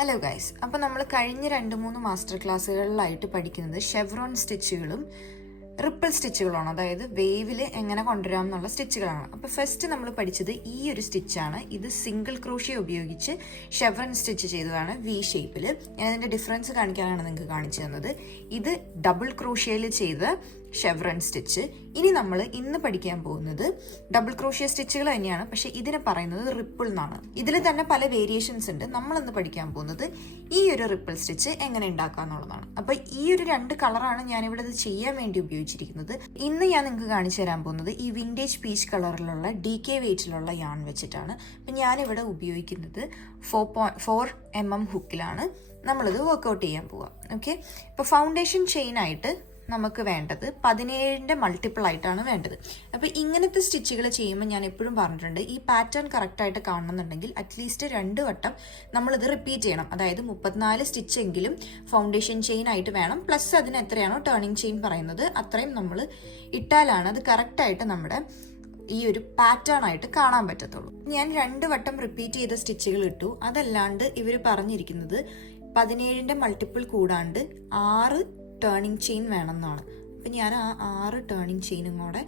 Hello guys, അപ്പോൾ നമ്മൾ കഴിഞ്ഞ 2-3 മാസ്റ്റർ ക്ലാസ്സുകളിലായിട്ട് പഠിക്കുന്നത് ഷെവ്രോൺ സ്റ്റിച്ചുകളും റിപ്പിൾ സ്റ്റിച്ചുകളാണ്. അതായത് വേവിൽ എങ്ങനെ കൊണ്ടുവരാം എന്നുള്ള സ്റ്റിച്ചുകളാണ്. അപ്പോൾ ഫസ്റ്റ് നമ്മൾ പഠിച്ചത് ഈ ഒരു സ്റ്റിച്ചാണ്. ഇത് സിംഗിൾ ക്രോഷ്യ ഉപയോഗിച്ച് ഷെവ്രോൺ സ്റ്റിച്ച് ചെയ്തതാണ് വി ഷേപ്പിൽ. ഞാൻ അതിൻ്റെ ഡിഫറൻസ് കാണിക്കാനാണ് നിങ്ങൾക്ക് കാണിച്ചു തന്നത്. ഇത് ഡബിൾ ക്രോഷ്യയിൽ ചെയ്ത ഷെവ്രോൺ സ്റ്റിച്ച്. ഇനി നമ്മൾ ഇന്ന് പഠിക്കാൻ പോകുന്നത് ഡബിൾ ക്രോഷ്യ സ്റ്റിച്ചുകൾ തന്നെയാണ്, പക്ഷെ ഇതിനെ പറയുന്നത് റിപ്പിൾ എന്നാണ്. ഇതിൽ തന്നെ പല വേരിയേഷൻസ് ഉണ്ട്. നമ്മളിന്ന് പഠിക്കാൻ പോകുന്നത് ഈ ഒരു റിപ്പിൾ സ്റ്റിച്ച് എങ്ങനെ ഉണ്ടാക്കുക എന്നുള്ളതാണ്. അപ്പൊ ഈ ഒരു 2 കളറാണ് ഞാനിവിടെ ഇത് ചെയ്യാൻ വേണ്ടി ഉപയോഗിച്ചിരിക്കുന്നത്. ഇന്ന് ഞാൻ നിങ്ങൾക്ക് കാണിച്ചു തരാൻ പോകുന്നത് ഈ വിൻറ്റേജ് പീച്ച് കളറിലുള്ള DK വെയിറ്റിലുള്ള യാൺ വെച്ചിട്ടാണ്. അപ്പം ഞാനിവിടെ ഉപയോഗിക്കുന്നത് 4 mm ഹുക്കിലാണ് നമ്മളിത് വർക്ക്ഔട്ട് ചെയ്യാൻ പോവാം. ഓക്കെ, ഇപ്പോൾ ഫൗണ്ടേഷൻ ചെയിനായിട്ട് നമുക്ക് വേണ്ടത് 17ന്റെ മൾട്ടിപ്പിൾ ആയിട്ടാണ് വേണ്ടത്. അപ്പോൾ ഇങ്ങനത്തെ സ്റ്റിച്ചുകൾ ചെയ്യുമ്പോൾ ഞാൻ എപ്പോഴും പറഞ്ഞിട്ടുണ്ട്, ഈ പാറ്റേൺ കറക്റ്റായിട്ട് കാണണമെന്നുണ്ടെങ്കിൽ അറ്റ്ലീസ്റ്റ് 2 വട്ടം നമ്മളിത് റിപ്പീറ്റ് ചെയ്യണം. അതായത് 34 സ്റ്റിച്ചെങ്കിലും ഫൗണ്ടേഷൻ ചെയിൻ ആയിട്ട് വേണം. പ്ലസ് അതിന് എത്രയാണോ ടേണിംഗ് ചെയിൻ പറയുന്നത് അത്രയും നമ്മൾ ഇട്ടാലാണ് അത് കറക്റ്റായിട്ട് നമ്മുടെ ഈ ഒരു പാറ്റേൺ ആയിട്ട് കാണാൻ പറ്റത്തുള്ളൂ. ഞാൻ 2 വട്ടം റിപ്പീറ്റ് ചെയ്ത സ്റ്റിച്ചുകൾ ഇട്ടു. അതല്ലാണ്ട് ഇവർ പറഞ്ഞിരിക്കുന്നത് 17ന്റെ മൾട്ടിപ്പിൾ കൂടാണ്ട് 6 ടേണിംഗ് ചെയിൻ വേണം എന്നാണ്. അപ്പം ഞാൻ ആ 6 ടേണിംഗ് ചെയിനും കൂടെ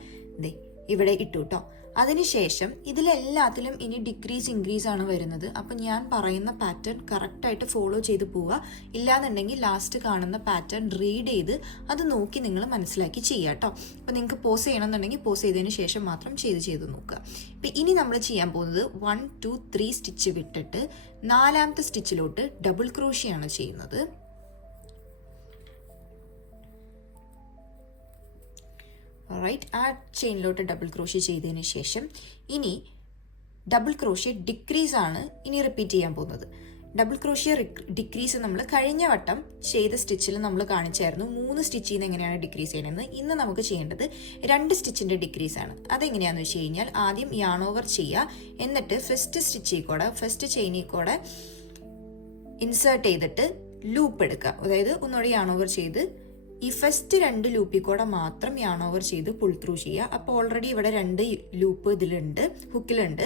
ഇവിടെ ഇട്ടു കേട്ടോ. അതിനുശേഷം ഇതിലെല്ലാത്തിലും ഇനി ഡിക്രീസ് ഇൻക്രീസ് ആണ് വരുന്നത്. അപ്പം ഞാൻ പറയുന്ന പാറ്റേൺ കറക്റ്റായിട്ട് ഫോളോ ചെയ്ത് പോവുക. ഇല്ലാന്നുണ്ടെങ്കിൽ ലാസ്റ്റ് കാണുന്ന പാറ്റേൺ റീഡ് ചെയ്ത് അത് നോക്കി നിങ്ങൾ മനസ്സിലാക്കി ചെയ്യുക കേട്ടോ. അപ്പം നിങ്ങൾക്ക് പോസ് ചെയ്യണമെന്നുണ്ടെങ്കിൽ പോസ് ചെയ്തതിന് ശേഷം മാത്രം ചെയ്ത് നോക്കുക. ഇപ്പം ഇനി നമ്മൾ ചെയ്യാൻ പോകുന്നത് 1 2 3 സ്റ്റിച്ച് വിട്ടിട്ട് 4ാമത്തെ സ്റ്റിച്ചിലോട്ട് ഡബിൾ ക്രോഷ്യയാണ് ചെയ്യുന്നത്. റൈറ്റ്, ആ ചെയിനിലോട്ട് ഡബിൾ ക്രോഷ്യ ചെയ്തതിന് ശേഷം ഇനി ഡബിൾ ക്രോഷ്യ ഡിക്രീസ് ആണ് ഇനി റിപ്പീറ്റ് ചെയ്യാൻ പോകുന്നത്. ഡബിൾ ക്രോഷ്യ ഡിക്രീസ് നമ്മൾ കഴിഞ്ഞ വട്ടം ചെയ്ത സ്റ്റിച്ചിൽ നമ്മൾ കാണിച്ചായിരുന്നു 3 സ്റ്റിച്ചിൽ നിന്ന് എങ്ങനെയാണ് ഡിക്രീസ് ചെയ്യണമെന്ന്. ഇന്ന് നമുക്ക് ചെയ്യേണ്ടത് 2 സ്റ്റിച്ചിൻ്റെ ഡിക്രീസ് ആണ്. അതെങ്ങനെയാണെന്ന് വെച്ച് കഴിഞ്ഞാൽ ആദ്യം യാൺ ഓവർ ചെയ്യുക, എന്നിട്ട് ഫസ്റ്റ് ചെയിനിൽ കൂടെ ഇൻസേർട്ട് ചെയ്തിട്ട് ലൂപ്പ് എടുക്കുക. അതായത് ഒന്നുകൂടി യാൺ ഓവർ ചെയ്ത് ഈ ഫസ്റ്റ് 2 ലൂപ്പിൽ കൂടെ മാത്രം യാൺ ഓവർ ചെയ്ത് പുൾ ത്രൂ ചെയ്യുക. അപ്പോൾ ഓൾറെഡി ഇവിടെ 2 ലൂപ്പ് ഇതിലുണ്ട്, ഹുക്കിലുണ്ട്.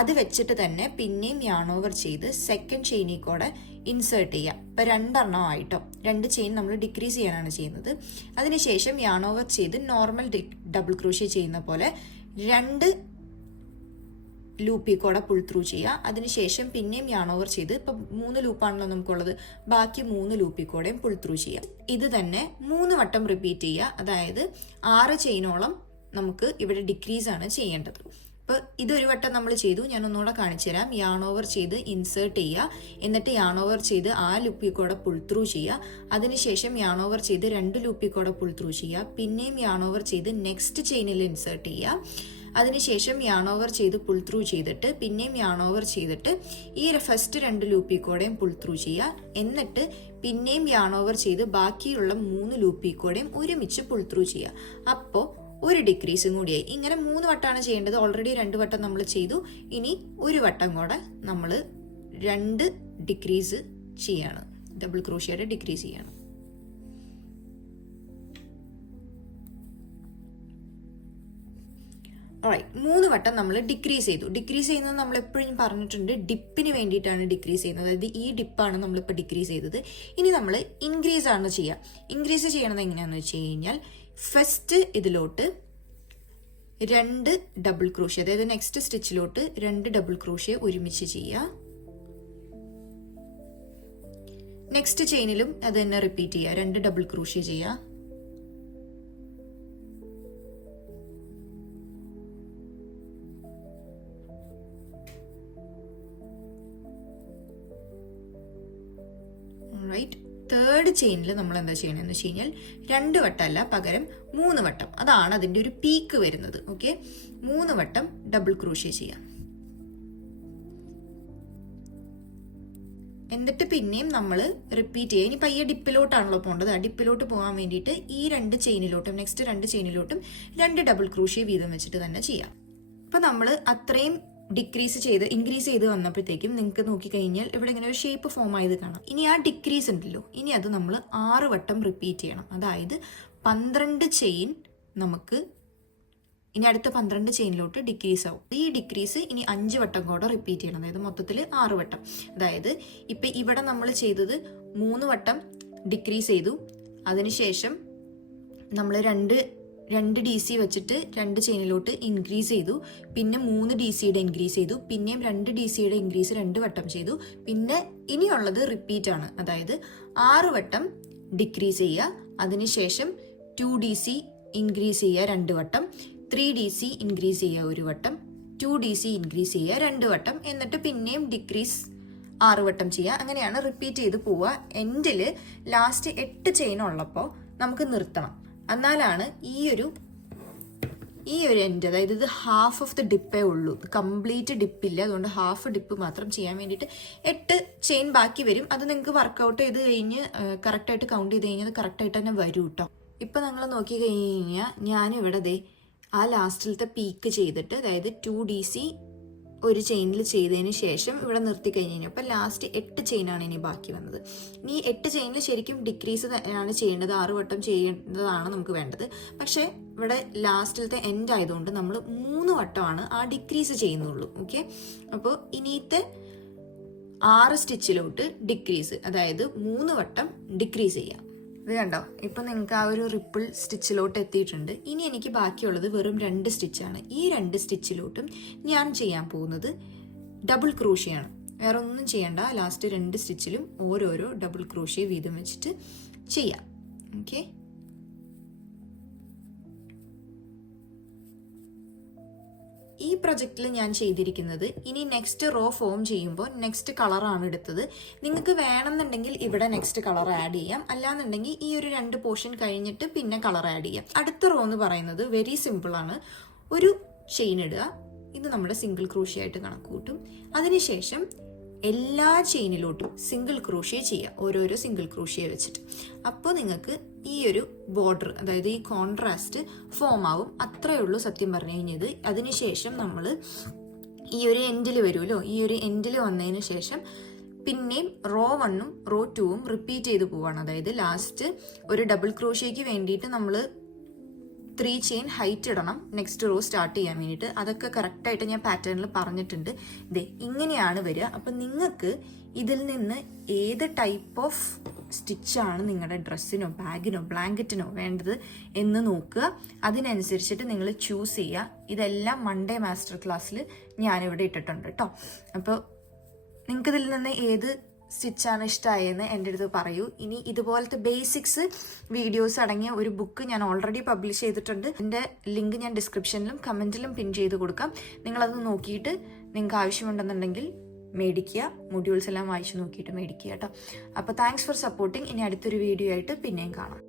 അത് വെച്ചിട്ട് തന്നെ പിന്നെയും യാൺ ഓവർ ചെയ്ത് സെക്കൻഡ് ചെയിനിൽ കൂടെ ഇൻസേർട്ട് ചെയ്യുക. ഇപ്പം 2 എണ്ണം ആയിട്ടോ, 2 ചെയിൻ നമ്മൾ ഡിക്രീസ് ചെയ്യാനാണ് ചെയ്യുന്നത്. അതിനുശേഷം യാൺ ഓവർ ചെയ്ത് നോർമൽ ഡബിൾ ക്രോഷ്യ ചെയ്യുന്ന പോലെ 2 ലൂപ്പിൽ കൂടെ പുൾ ത്രൂ ചെയ്യുക. അതിനുശേഷം പിന്നെയും യാൺ ഓവർ ചെയ്ത് ഇപ്പം 3 ലൂപ്പാണല്ലോ നമുക്കുള്ളത്, ബാക്കി 3 ലൂപ്പിൽ കൂടെയും പുൾ ത്രൂ ചെയ്യുക. ഇത് തന്നെ 3 വട്ടം റിപ്പീറ്റ് ചെയ്യുക. അതായത് 6 ചെയിനോളം നമുക്ക് ഇവിടെ ഡിക്രീസ് ആണ് ചെയ്യേണ്ടത്. ഇപ്പോൾ ഇതൊരു വട്ടം നമ്മൾ ചെയ്തു, ഞാൻ ഒന്നുകൂടെ കാണിച്ചു തരാം. യാൺ ഓവർ ചെയ്ത് ഇൻസേർട്ട് ചെയ്യുക, എന്നിട്ട് യാൺ ഓവർ ചെയ്ത് ആ ലൂപ്പിൽ കൂടെ പുൾ ത്രൂ ചെയ്യുക. അതിനുശേഷം യാൺ ഓവർ ചെയ്ത് 2 ലൂപ്പിൽ കൂടെ പുൾ ത്രൂ ചെയ്യുക. പിന്നെയും യാൺ ഓവർ ചെയ്ത് നെക്സ്റ്റ് ചെയിനിൽ ഇൻസേർട്ട് ചെയ്യുക. അതിനുശേഷം യാൺ ഓവർ ചെയ്ത് പുൾ ത്രൂ ചെയ്തിട്ട് പിന്നെയും യാൺ ഓവർ ചെയ്തിട്ട് ഈ ഫസ്റ്റ് 2 ലൂപ്പിൽ കൂടെയും പുൾ ത്രൂ ചെയ്യുക. എന്നിട്ട് പിന്നെയും യാൺ ഓവർ ചെയ്ത് ബാക്കിയുള്ള 3 ലൂപ്പിൽ കൂടെയും ഒരുമിച്ച് പുൾ ത്രൂ ചെയ്യുക. അപ്പോൾ ഒരു ഡിക്രീസും കൂടിയായി. ഇങ്ങനെ 3 വട്ടമാണ് ചെയ്യേണ്ടത്. ഓൾറെഡി 2 വട്ടം നമ്മൾ ചെയ്തു. ഇനി ഒരു വട്ടം കൂടെ നമ്മൾ 2 ഡിക്രീസ് ചെയ്യാണ്, ഡബിൾ ക്രോഷ്യയുടെ ഡിക്രീസ് ചെയ്യാണ്. റൈറ്റ്, 3 വട്ടം നമ്മൾ ഡിക്രീസ് ചെയ്തു. ഡിക്രീസ് ചെയ്യുന്നത് നമ്മൾ എപ്പോഴും പറഞ്ഞിട്ടുണ്ട്, ഡിപ്പിന് വേണ്ടിയിട്ടാണ് ഡിക്രീസ് ചെയ്യുന്നത്. അതായത് ഈ ഡിപ്പാണ് നമ്മളിപ്പോൾ ഡിക്രീസ് ചെയ്തത്. ഇനി നമ്മൾ ഇൻക്രീസ് ആണ് ചെയ്യുക. ഇൻക്രീസ് ചെയ്യണത് എങ്ങനെയാണെന്ന് വെച്ച് കഴിഞ്ഞാൽ ഫസ്റ്റ് ഇതിലോട്ട് 2 ഡബിൾ ക്രോഷ്യ, അതായത് നെക്സ്റ്റ് സ്റ്റിച്ചിലോട്ട് 2 ഡബിൾ ക്രോഷ്യ ഒരുമിച്ച് ചെയ്യുക. നെക്സ്റ്റ് ചെയിനിലും അത് തന്നെ റിപ്പീറ്റ് ചെയ്യുക, 2 ഡബിൾ ക്രോഷ്യ ചെയ്യുക. റൈറ്റ്, തേർഡ് ചെയിനിൽ നമ്മൾ എന്താ ചെയ്യണമെന്ന് വെച്ച് കഴിഞ്ഞാൽ 2 വട്ടമല്ല, പകരം 3 വട്ടം. അതാണ് അതിൻ്റെ ഒരു പീക്ക് വരുന്നത്. ഓക്കെ, 3 വട്ടം ഡബിൾ ക്രോഷ്യ ചെയ്യാം. എന്നിട്ട് പിന്നെയും നമ്മൾ റിപ്പീറ്റ് ചെയ്യുക. ഇനി പയ്യെ ഡിപ്പിലോട്ടാണല്ലോ പോകേണ്ടത്. ആ ഡിപ്പിലോട്ട് പോകാൻ വേണ്ടിയിട്ട് ഈ 2 ചെയിനിലോട്ടും നെക്സ്റ്റ് 2 ചെയിനിലോട്ടും 2 ഡബിൾ ക്രോഷ്യ വീതം വെച്ചിട്ട് തന്നെ ചെയ്യാം. അപ്പം നമ്മൾ അത്രയും ഡിക്രീസ് ചെയ്ത് ഇൻക്രീസ് ചെയ്ത് വന്നപ്പോഴത്തേക്കും നിങ്ങൾക്ക് നോക്കിക്കഴിഞ്ഞാൽ ഇവിടെ ഇങ്ങനെ ഒരു ഷേപ്പ് ഫോം ആയത് കാണാം. ഇനി ആ ഡിക്രീസ് ഉണ്ടല്ലോ, ഇനി അത് നമ്മൾ 6 വട്ടം റിപ്പീറ്റ് ചെയ്യണം. അതായത് 12 ചെയിൻ നമുക്ക് ഇനി അടുത്ത 12 ചെയിനിലോട്ട് ഡിക്രീസ് ആവും. ഈ ഡിക്രീസ് ഇനി 5 വട്ടം കൂടെ റിപ്പീറ്റ് ചെയ്യണം. അതായത് മൊത്തത്തിൽ 6 വട്ടം. അതായത് ഇപ്പം ഇവിടെ നമ്മൾ ചെയ്തത് 3 വട്ടം ഡിക്രീസ് ചെയ്തു. അതിനുശേഷം നമ്മൾ രണ്ട് ഡി സി വെച്ചിട്ട് 2 ചെയിനിലോട്ട് ഇൻക്രീസ് ചെയ്തു. പിന്നെ 3 ഡി സിയുടെ ഇൻക്രീസ് ചെയ്തു. പിന്നെയും 2 ഡി സിയുടെ ഇൻക്രീസ് 2 വട്ടം ചെയ്തു. പിന്നെ ഇനിയുള്ളത് റിപ്പീറ്റ് ആണ്. അതായത് 6 വട്ടം ഡിക്രീസ് ചെയ്യുക. അതിനുശേഷം 2 ഡി സി ഇൻക്രീസ് ചെയ്യുക 2 വട്ടം, 3 ഡി സി ഇൻക്രീസ് ചെയ്യുക 1 വട്ടം, 2 ഡി സി ഇൻക്രീസ് ചെയ്യുക 2 വട്ടം, എന്നിട്ട് പിന്നെയും ഡിക്രീസ് 6 വട്ടം ചെയ്യുക. അങ്ങനെയാണ് റിപ്പീറ്റ് ചെയ്ത് പോവുക. എൻഡിൽ ലാസ്റ്റ് 8 ചെയിൻ ഉള്ളപ്പോൾ നമുക്ക് നിർത്തണം. എന്നാലാണ് ഈ ഒരു എൻഡ്, അതായത് ഇത് ഹാഫ് ഓഫ് ദി ഡിപ്പേ ഉള്ളൂ, കംപ്ലീറ്റ് ഡിപ്പില്ല. അതുകൊണ്ട് ഹാഫ് ഡിപ്പ് മാത്രം ചെയ്യാൻ വേണ്ടിയിട്ട് 8 ചെയിൻ ബാക്കി വരും. അത് നിങ്ങൾക്ക് വർക്കൗട്ട് ചെയ്ത് കഴിഞ്ഞ് കറക്റ്റായിട്ട് കൗണ്ട് ചെയ്ത് കഴിഞ്ഞാൽ അത് കറക്റ്റായിട്ട് തന്നെ വരും കേട്ടോ. ഇപ്പം നിങ്ങൾ നോക്കി കഴിഞ്ഞ് കഴിഞ്ഞാൽ ഞാനിവിടെ ആ ലാസ്റ്റിലത്തെ പീക്ക് ചെയ്തിട്ട്, അതായത് 2 ഡി സി ഒരു ചെയിനിൽ ചെയ്തതിന് ശേഷം ഇവിടെ നിർത്തി കഴിഞ്ഞ് കഴിഞ്ഞാൽ അപ്പം ലാസ്റ്റ് 8 ചെയിനാണ് ഇനി ബാക്കി വന്നത്. ഇനി 8 ചെയിനിൽ ശരിക്കും ഡിക്രീസ് ആണ് ചെയ്യേണ്ടത്, 6 വട്ടം ചെയ്യേണ്ടതാണ് നമുക്ക് വേണ്ടത്. പക്ഷേ ഇവിടെ ലാസ്റ്റിലത്തെ എൻഡ് ആയതുകൊണ്ട് നമ്മൾ 3 വട്ടമാണ് ആ ഡിക്രീസ് ചെയ്യുന്നുള്ളൂ. ഓക്കെ, അപ്പോൾ ഇനിയത്തെ 6 സ്റ്റിച്ചിലോട്ട് ഡിക്രീസ്, അതായത് 3 വട്ടം ഡിക്രീസ് ചെയ്യാം. ഇത് കണ്ടോ, ഇപ്പം നിങ്ങൾക്ക് ആ ഒരു റിപ്പിൾ സ്റ്റിച്ചിലോട്ട് എത്തിയിട്ടുണ്ട്. ഇനി എനിക്ക് ബാക്കിയുള്ളത് വെറും 2 സ്റ്റിച്ചാണ്. ഈ 2 സ്റ്റിച്ചിലോട്ടും ഞാൻ ചെയ്യാൻ പോകുന്നത് ഡബിൾ ക്രോഷിയാണ്. വേറെ ഒന്നും ചെയ്യണ്ട. ലാസ്റ്റ് 2 സ്റ്റിച്ചിലും ഓരോരോ ഡബിൾ ക്രോഷ്യ വീതം വെച്ചിട്ട് ചെയ്യാം. ഓക്കെ, ഈ പ്രൊജക്റ്റിൽ ഞാൻ ചെയ്തിരിക്കുന്നത്, ഇനി നെക്സ്റ്റ് റോ ഫോം ചെയ്യുമ്പോൾ നെക്സ്റ്റ് കളറാണ് എടുത്തത്. നിങ്ങൾക്ക് വേണമെന്നുണ്ടെങ്കിൽ ഇവിടെ നെക്സ്റ്റ് കളർ ആഡ് ചെയ്യാം, അല്ലാന്നുണ്ടെങ്കിൽ ഈ ഒരു 2 പോർഷൻ കഴിഞ്ഞിട്ട് പിന്നെ കളർ ആഡ് ചെയ്യാം. അടുത്ത റോ എന്ന് പറയുന്നത് വെരി സിമ്പിൾ ആണ്. ഒരു ചെയിൻ ഇടുക, ഇത് നമ്മുടെ സിംഗിൾ ക്രോഷ്യ ആയിട്ട് കണക്ക് കൂട്ടും. അതിനുശേഷം എല്ലാ ചെയിനിലോട്ടും സിംഗിൾ ക്രോഷ്യ ചെയ്യുക, ഓരോരോ സിംഗിൾ ക്രോഷ്യ വെച്ചിട്ട്. അപ്പോൾ നിങ്ങൾക്ക് ഈ ഒരു ബോർഡർ, അതായത് ഈ കോൺട്രാസ്റ്റ് ഫോം ആവും. അത്രയേ ഉള്ളൂ സത്യം പറഞ്ഞു കഴിഞ്ഞത്. അതിനുശേഷം നമ്മൾ ഈ ഒരു എൻഡിൽ വരുമല്ലോ, ഈ ഒരു എൻഡിൽ വന്നതിന് ശേഷം പിന്നെയും റോ 1ഉം റോ 2ഉം റിപ്പീറ്റ് ചെയ്ത് പോവാണ്. അതായത് ലാസ്റ്റ് ഒരു ഡബിൾ ക്രോഷ്യയ്ക്ക് വേണ്ടിയിട്ട് നമ്മൾ 3 ചെയിൻ ഹൈറ്റ് ഇടണം നെക്സ്റ്റ് റോ സ്റ്റാർട്ട് ചെയ്യാൻ വേണ്ടിയിട്ട്. അതൊക്കെ കറക്റ്റായിട്ട് ഞാൻ പാറ്റേണിൽ പറഞ്ഞിട്ടുണ്ട്. ഇങ്ങനെയാണ് വരിക. അപ്പം നിങ്ങൾക്ക് ഇതിൽ നിന്ന് ഏത് ടൈപ്പ് ഓഫ് സ്റ്റിച്ചാണ് നിങ്ങളുടെ ഡ്രസ്സിനോ ബാഗിനോ ബ്ലാങ്കറ്റിനോ വേണ്ടത് എന്ന് നോക്കുക. അതിനനുസരിച്ചിട്ട് നിങ്ങൾ ചൂസ് ചെയ്യുക. ഇതെല്ലാം മൺഡേ മാസ്റ്റർ ക്ലാസ്സിൽ ഞാനിവിടെ ഇട്ടിട്ടുണ്ട് കേട്ടോ. അപ്പോൾ നിങ്ങൾക്ക് ഇതിൽ നിന്ന് ഏത് സ്റ്റിച്ചാണ് ഇഷ്ടമായെന്ന് എൻ്റെ അടുത്ത് പറയൂ. ഇനി ഇതുപോലത്തെ ബേസിക്സ് വീഡിയോസ് അടങ്ങിയ ഒരു ബുക്ക് ഞാൻ ഓൾറെഡി പബ്ലിഷ് ചെയ്തിട്ടുണ്ട്. എൻ്റെ ലിങ്ക് ഞാൻ ഡിസ്ക്രിപ്ഷനിലും കമൻറ്റിലും പിൻ ചെയ്ത് കൊടുക്കാം. നിങ്ങളത് നോക്കിയിട്ട് നിങ്ങൾക്ക് ആവശ്യമുണ്ടെന്നുണ്ടെങ്കിൽ മേടിക്കുക. മൊഡ്യൂൾസ് എല്ലാം വായിച്ച് നോക്കിയിട്ട് മേടിക്കുക കേട്ടോ. അപ്പോൾ താങ്ക്സ് ഫോർ സപ്പോർട്ടിങ്. ഇനി അടുത്തൊരു വീഡിയോ ആയിട്ട് പിന്നെയും കാണാം.